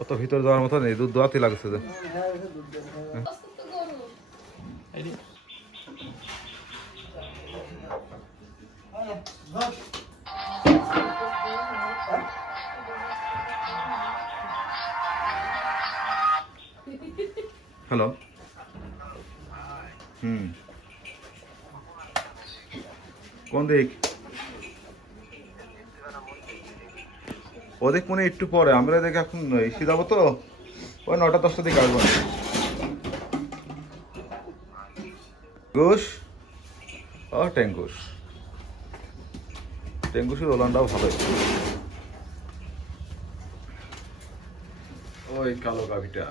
অত ভিতরে যাওয়ার মতো নেই, দুধ দোয়াতে লাগছে যে। হ্যালো। কোন দিক? ওদিক মনে একটু পরে, আমরা দেখে এখন এসে যাবো তো, ওই 9টা-10টার দিকে আসবো। ঘুষ ও টেঙ্গুস, টেঙ্গুসের ওলানটাও ভালো। ওই কালো গাভিটা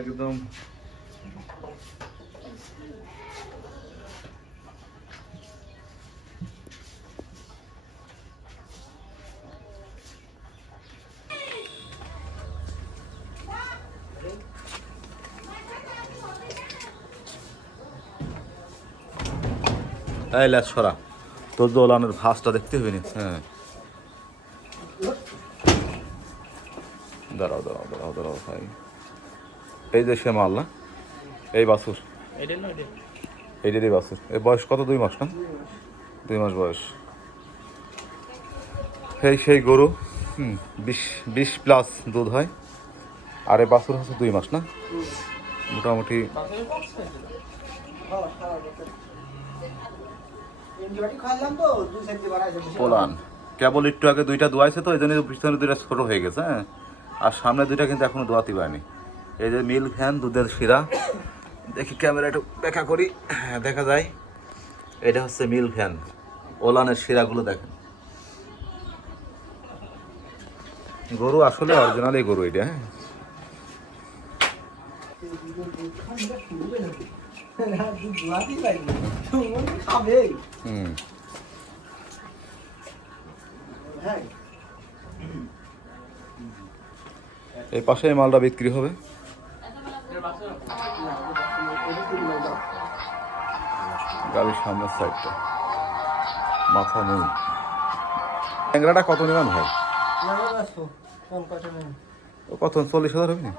একদম এই ল্যাস সরা, তোর দোলানের ভাসটা দেখতে হবে না। হ্যাঁ, দাঁড়াও দাঁড়াও দাঁড়াও দাঁড়াও ভাই, এই যে সে মাল না, এই বাছুর, এইটারই বাছুর। এই বয়স কত? 2 মাস না? 2 মাস বয়স। সেই গরু 20+ দুধ হয়। আর এই বাছুর হচ্ছে 2 মাস না, মোটামুটি। পোলান কেবল একটু আগে 2টা দোয়াইছে তো, এই জন্য পিছনে 2টা ছোট হয়ে গেছে। হ্যাঁ, আর সামনে 2টা কিন্তু এখনো দোয়াতে পারেনি। এই যে মিল্ক ভ্যান, দুধের শিরা। দেখি ক্যামেরা একটু দেখা করি, হ্যাঁ দেখা যায়। এটা হচ্ছে মিল্ক ভ্যান, ওলানের শিরাগুলো দেখেন। গরু আসলে অরিজিনালি গরু এটা। হ্যাঁ, এই পাশে এই মালটা বিক্রি হবে। গাড়ির সামনের সাইডটা মাথা নেই। ট্যাংরাটা কত নেবেন ভাই? ও কত? 40,000 হবে না?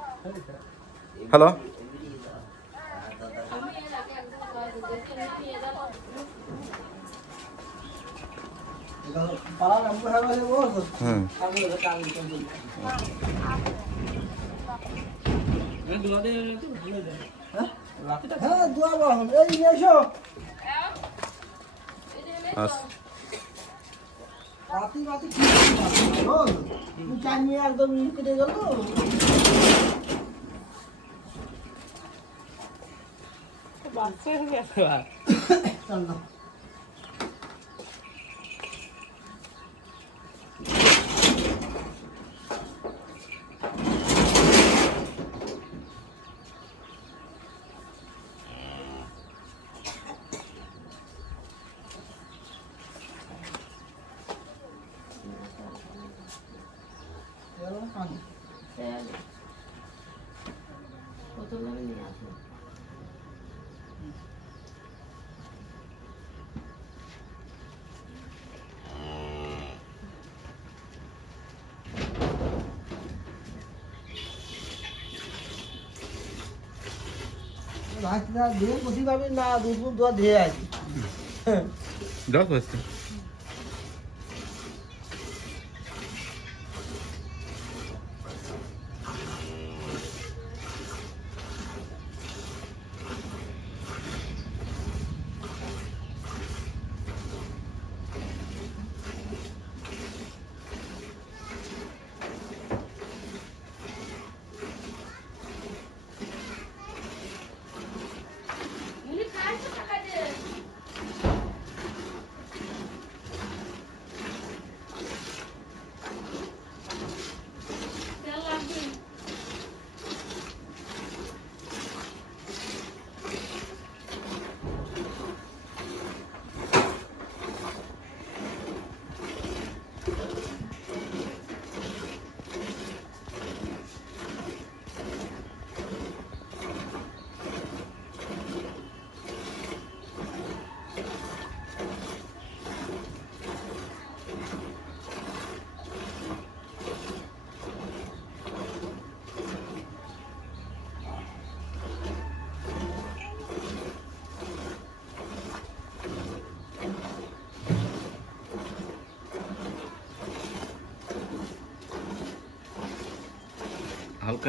হ্যালো, যাও তো আজকে।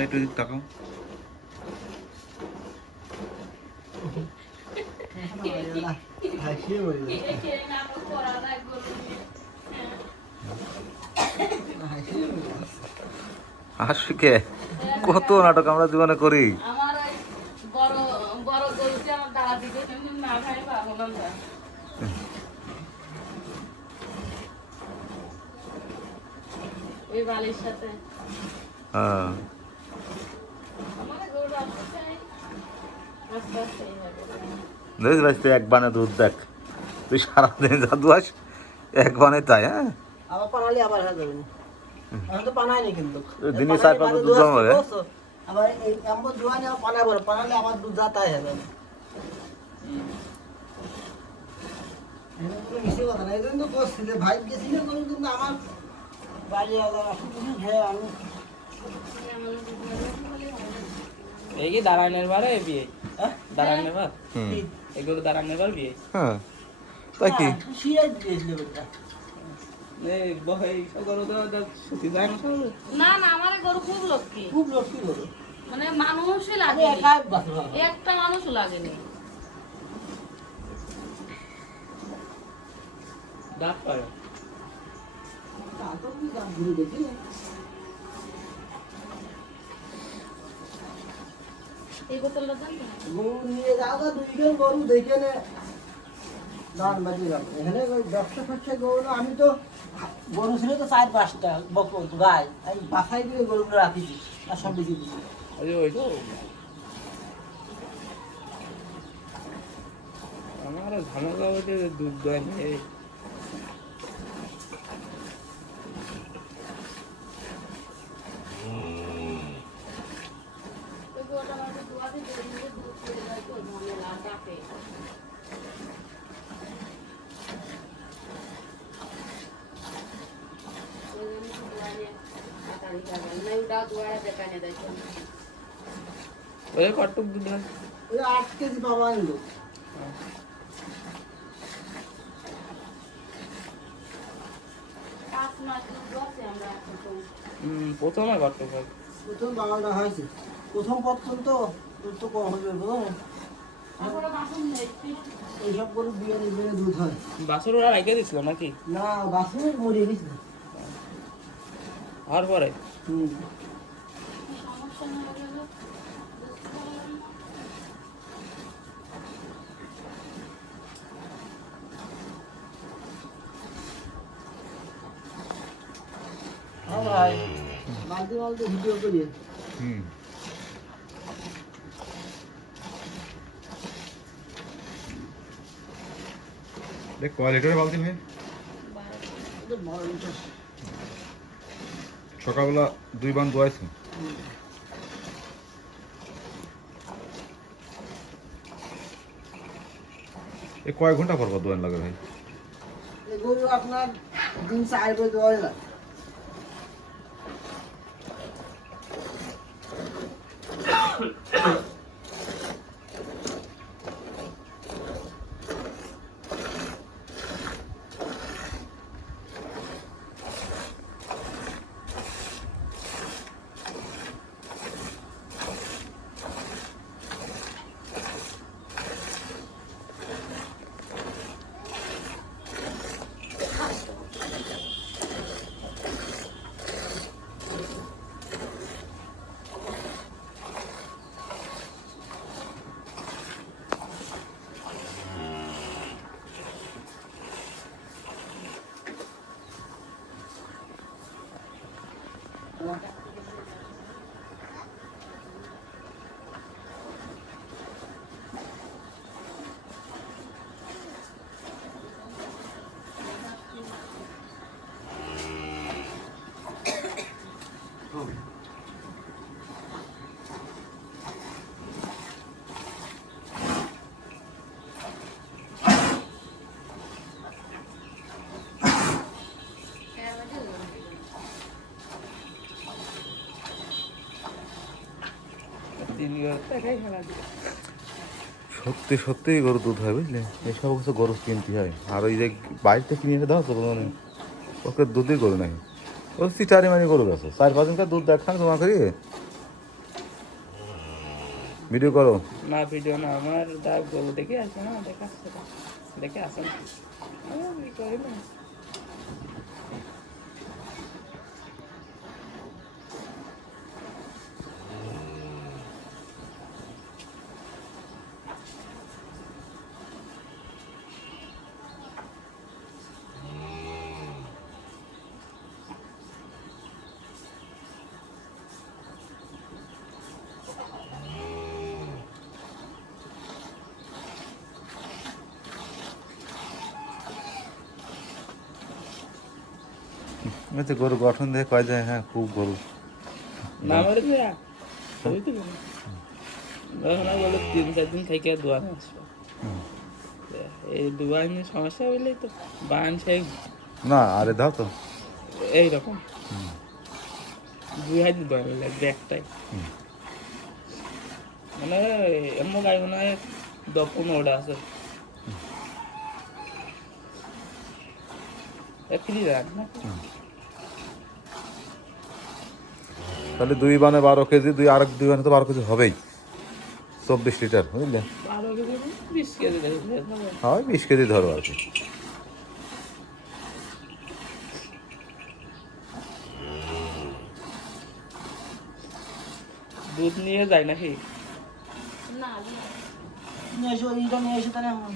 একটু এদিক তাকাও। আশিকে কত নাটক আমরা জীবনে করি। হ্যাঁ দেখ ভাই, তুই এক বানে দুধ দেখ, তুই সারাদিন যা দুয়াস এক বানে তাই। হ্যাঁ আবার পানালি আবার হয়ে যাবে না, এখন তো পানাইনি কিন্তু দিনে 4-5 দুধ জমা হবে। আবার এই এমন জোয়ানি আবার পানাবো, পানালে আবার দুধ যাতাই হবে না। এটা কোনো মিশে কথা না, এই জন্য তো করছি যে ভাই গেছিল কোনো, কিন্তু আমার বাড়ি কিছু খেয়ে আমি এই কি দাঁড়ানোর বারে বিয়ে, দাঁড়ানোর বার এগুলো দাঁড়ানোর বার বিয়ে। হ্যাঁ তাই কি শিয়াই দিয়েছিল বেটা। না না, আমার গরু খুব লক্ষ্মী, খুব লক্ষ্মী গরু, মানে মানুষই আমি লাগে, একাই বাঁচবো। একটা মানুষও লাগেনি। দাঁত পায় তারপর কি দাম ঘুরে দেখি এই বোতলটা দেন না। গরু নিয়ে যাও গা, দুইজন গরু দেখে নে দান বাজিয়ে রাখো। এখানে ওই ব্যবসা ফ্যাবসা গরু না, আমি তো গরু ছিল তো 4-5টা বকর গাই, আমি বাসায় দিয়ে গরুগুলো রাখিছি আর সব বেশি দিচ্ছি। ওই তো আমার ঝামেলা হচ্ছে দুধ দই নিয়ে। ওই গরুটা আমাকে দোয়া দিয়ে দিয়ে দুধ ছেড়ে দেয় তো, ঝামেলা ডাকে। ওই জন্য দোয়া নিয়ে তাড়াতাড়ি যাবে না, ওটা দোয়া দেখানে দেয়। ওই কটুক দুধ হয়। ওই 8 কেজি বাবা আনলো। প্রথমে কটুক হয়, প্রথম বাবাটা হয়েছে, প্রথম প্রথম তো দুধ তো কম হবে, বুঝলো এইসব গরু বিয়ে নিবে দুধ হয় বাছুর ওরা রেখে দিছিল নাকি? না, বাসুর মরিয়ে গেছিল। হওয়ার পরে হ্যাঁ ভাই, বালতি বালতি ভিডিও করিয়ে দেখ কয় লিটারের বালতি ভাই? সকালবেলা 2 বান দোয়াইছে। এ কয় ঘন্টা পর পর দোয়ান লাগে ভাই? এগুলো আপনার দিন 4 বছর দেওয়া লাগে। সত্যি সত্যি গরু দুধ হয় বুঝলে, এসব কিছু গরু কিনতে হয়। আর ওই যে বাইরটা কিনে এসে দাও তো মানে ওকে দুধই গরু নাই, ও চিটারি মারি গরু গেছে 4-5 দিনকার দুধ দেখান জমা করি ভিডিও করো। না ভিডিও না, আমার যা গরু দেখে আসবে না, দেখে আসছে না, দেখে আসে না, আমি করি না। আচ্ছা, গরু গঠন দেখে কয় যায় হ্যাঁ খুব গরু। না আমার ছবি তো বলো 3-4 দিন থেকে দোয়া আসবে। এই দুয়া নিয়ে সমস্যা হইলেই তো বান সেই না আরে দাও তো। এইরকম 2 হাত দোয়া লাগবে একটাই, মানে এমন গাই মনে হয় 10-15টা আছে। একই রাখ না, তাহলে 2 বানে 12 কেজি, আর 2 বানে তো 12 কেজি হবেই, 24 লিটার বুঝলে। 12 কেজি 20 কেজি দেখবে। হয় 20 কেজি ধরো আর কি। দুধ নিয়ে যায় নাকি? না নিয়ে এসো, এইটা নিয়ে এসো তাহলে আমার।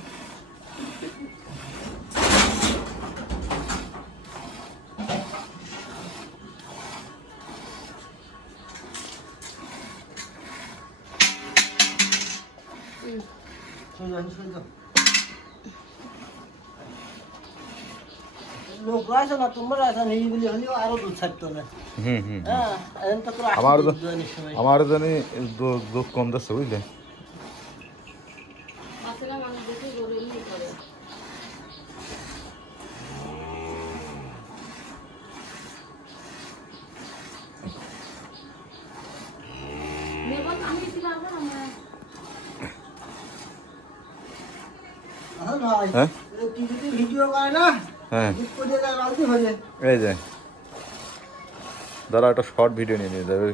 লোক আছে না, তোমরা আছে নিরিবিলি হলেও আরো দুধ ছাড়তো না। হ্যাঁ, এখন তো পুরো আমার দুধ দোয়ানোর সময়। আমার জানি দুধ কম দিচ্ছে বুঝলে। আসলে মানুষ দেখে গরু এমনি করে। নেব আমি দিতে পারবো না আমরা। এখন ভাই, হ্যাঁ টিভিতে ভিডিও করে না, হ্যাঁ দুধ করে যায় বালতি ভরে। এই যে দাঁড়া একটা শর্ট ভিডিও নিয়ে নিয়ে যাবে।